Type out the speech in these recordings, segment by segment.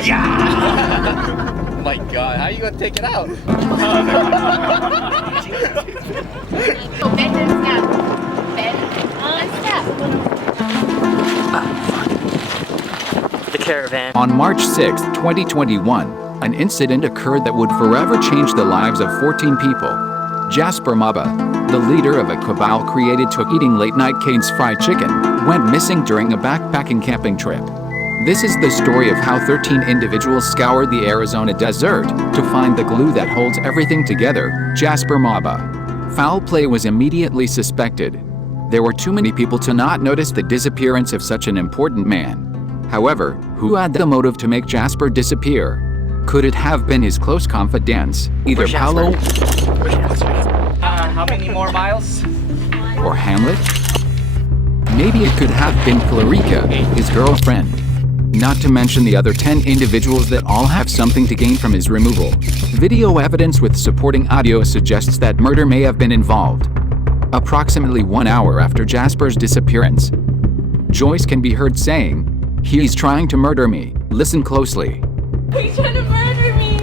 Yeah! Oh my god, how are you gonna take it out? Bend and snap. Bend and snap. The caravan. On March 6, 2021, an incident occurred that would forever change the lives of 14 people. Jasper Maba, the leader of a cabal created to eating late-night Cane's fried chicken, went missing during a backpacking camping trip. This is the story of how 13 individuals scoured the Arizona desert to find the glue that holds everything together, Jasper Maba. Foul play was immediately suspected. There were too many people to not notice the disappearance of such an important man. However, who had the motive to make Jasper disappear? Could it have been his close confidants, either Paolo How many more miles? or Hamlet? Maybe it could have been Clarica, his girlfriend. Not to mention the other 10 individuals that all have something to gain from his removal. Video evidence with supporting audio suggests that murder may have been involved. Approximately 1 hour after Jasper's disappearance, Joyce can be heard saying, "He's trying to murder me. Listen closely." He's trying to murder me.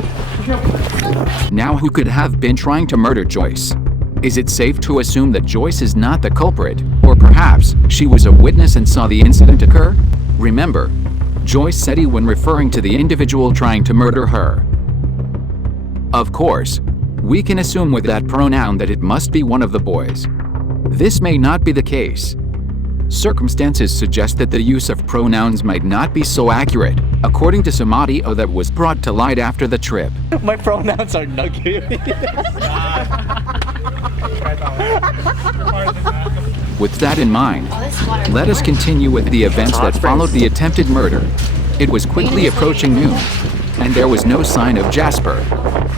Now who could have been trying to murder Joyce? Is it safe to assume that Joyce is not the culprit, or perhaps she was a witness and saw the incident occur? Remember, Joyce said he when referring to the individual trying to murder her. Of course, we can assume with that pronoun that it must be one of the boys. This may not be the case. Circumstances suggest that the use of pronouns might not be so accurate, according to some audio that was brought to light after the trip. My pronouns are nugget. With that in mind, let us continue with the events that followed the attempted murder. It was quickly approaching noon, and there was no sign of Jasper.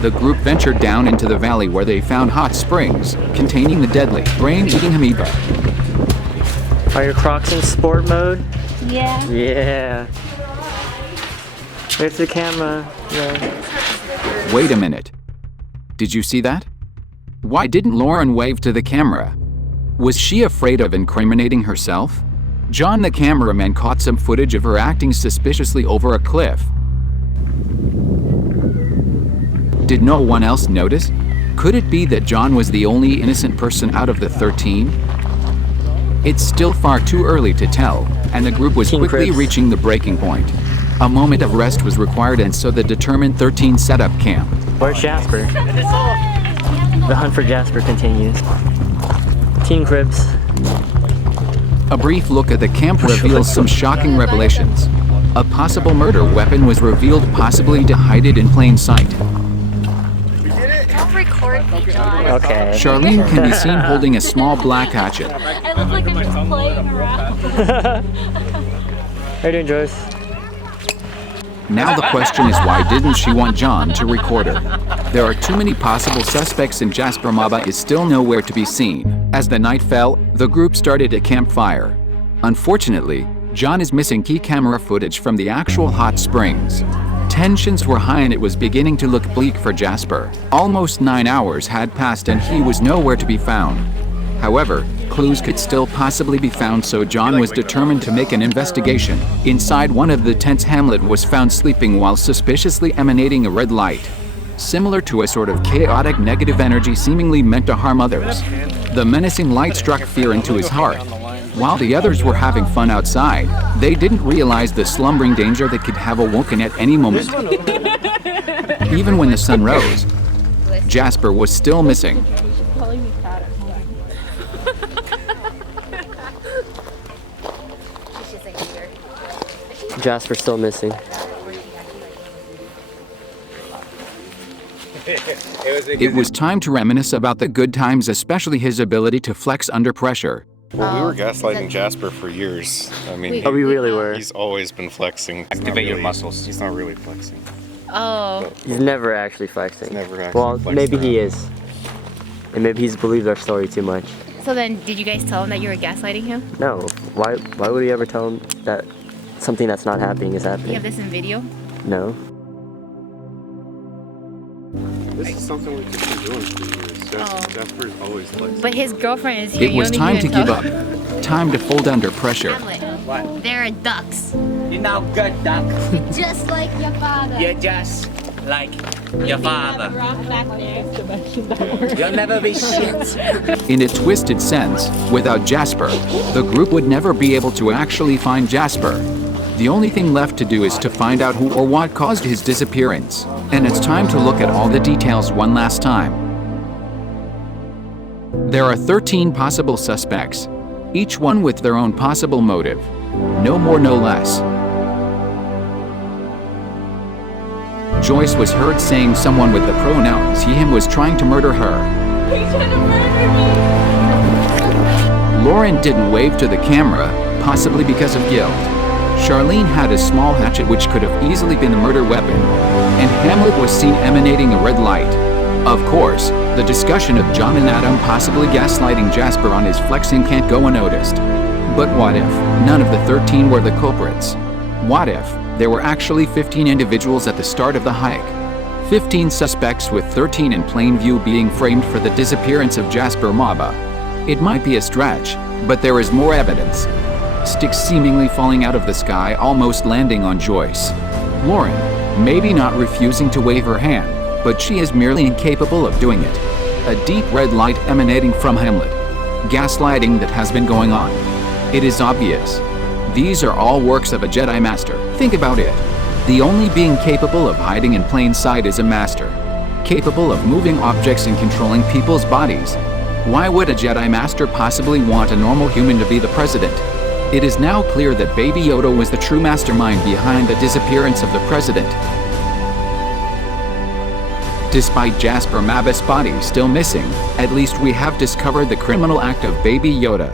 The group ventured down into the valley where they found hot springs containing the deadly brain-eating amoeba. Are your Crocs in sport mode? Yeah. Yeah. There's the camera. Yeah. Wait a minute. Did you see that? Why didn't Lauren wave to the camera? Was she afraid of incriminating herself? John the cameraman caught some footage of her acting suspiciously over a cliff. Did no one else notice? Could it be that John was the only innocent person out of the 13? It's still far too early to tell, and the group was quickly reaching the breaking point. A moment of rest was required, and so the determined 13 set up camp. Where's Jasper? The hunt for Jasper continues. Teen cribs. A brief look at the camp reveals some shocking revelations. A possible murder weapon was revealed, possibly to hide it in plain sight. Don't record me, John. Okay. Charlene can be seen holding a small black hatchet. I look like I'm just playing around. How you doing, Joyce? Now the question is, why didn't she want John to record her? There are too many possible suspects, and Jasper Maba is still nowhere to be seen. As the night fell, the group started a campfire. Unfortunately, John is missing key camera footage from the actual hot springs. Tensions were high, and it was beginning to look bleak for Jasper. Almost 9 hours had passed and he was nowhere to be found. However, clues could still possibly be found, so John was determined to make an investigation. Inside one of the tents, Hamlet was found sleeping while suspiciously emanating a red light, similar to a sort of chaotic negative energy seemingly meant to harm others. The menacing light struck fear into his heart. While the others were having fun outside, they didn't realize the slumbering danger that could have awoken at any moment. Even when the sun rose, Jasper was still missing. Jasper's still missing. It was time to reminisce about the good times, especially his ability to flex under pressure. Well, we were gaslighting Jasper for years. I mean, Oh, we really were. he's always been flexing. Activate your muscles. He's not really flexing. Oh. He's never actually flexing. He's never actually Well, flexed maybe he around. is. And maybe he's believed our story too much. So then, did you guys tell him that you were gaslighting him? No. Why would we ever tell him that something that's not happening is You happening? have this in video? No. This is something we could be doing for years. Jasper's always flexing. But his girlfriend is here. It was You time only to didn't give tell- up. Time to fold under pressure. Hamlet, there are ducks. You know good, duck. Just like your father. You're just like your father. Rock back there. You'll never be shit. In a twisted sense, without Jasper, the group would never be able to actually find Jasper. The only thing left to do is to find out who or what caused his disappearance. And it's time to look at all the details one last time. There are 13 possible suspects, each one with their own possible motive. No more, no less. Joyce was heard saying someone with the pronouns he, him was trying to murder her. He's trying to murder me. Lauren didn't wave to the camera, possibly because of guilt. Charlene had a small hatchet which could have easily been the murder weapon, and Hamlet was seen emanating a red light. Of course, the discussion of John and Adam possibly gaslighting Jasper on his flexing can't go unnoticed. But what if none of the 13 were the culprits? What if there were actually 15 individuals at the start of the hike? 15 suspects with 13 in plain view being framed for the disappearance of Jasper Maba. It might be a stretch, but there is more evidence. Sticks seemingly falling out of the sky, almost landing on Joyce. Lauren, maybe not refusing to wave her hand, but she is merely incapable of doing it. A deep red light emanating from Hamlet. Gaslighting that has been going on. It is obvious. These are all works of a Jedi Master. Think about it. The only being capable of hiding in plain sight is a Master. Capable of moving objects and controlling people's bodies. Why would a Jedi Master possibly want a normal human to be the president? It is now clear that Baby Yoda was the true mastermind behind the disappearance of the president. Despite Jasper Maba's body still missing, at least we have discovered the criminal act of Baby Yoda.